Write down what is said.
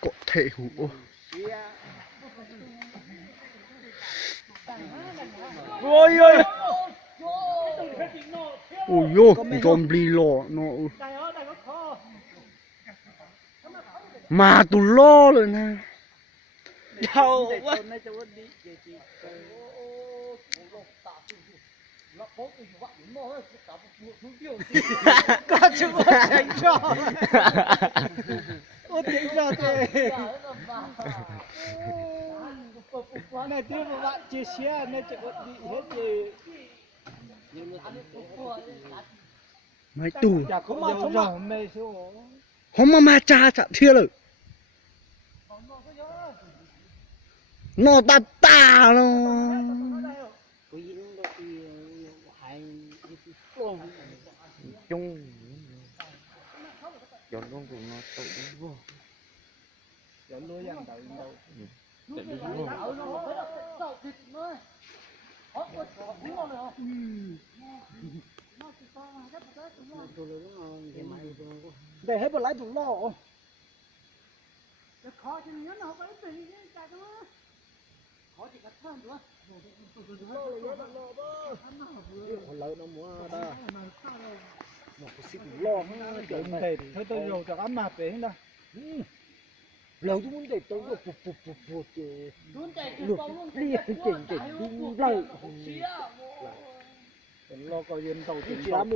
có thể hủ. Ôi ơi. Ôi yo, zombie lo nó. Mà tụi lo rồi nè. Đau quá. Có chứ có tránh cho. Ôi tránh cho thế. Này tiếp một bạn chia sẻ này chỉ có đi hết thì Mấy tù. chả có mà thông mà mê số. Không mà cha chả thiệt rồi. Nó ta nó. Chung. Chọn luôn cùng nó tự đi vô. Chọn nuôi ăn tự đâu. Tự đi vô. Để hết một lái tụi lo. Lợi nó mua đó. Một cái xịt lo nó để thôi tôi rồi cho ăn mạp về đó. Lâu tôi muốn để tôi được phục luộc đi chỉnh đi lợi. Lo coi yên tàu chỉnh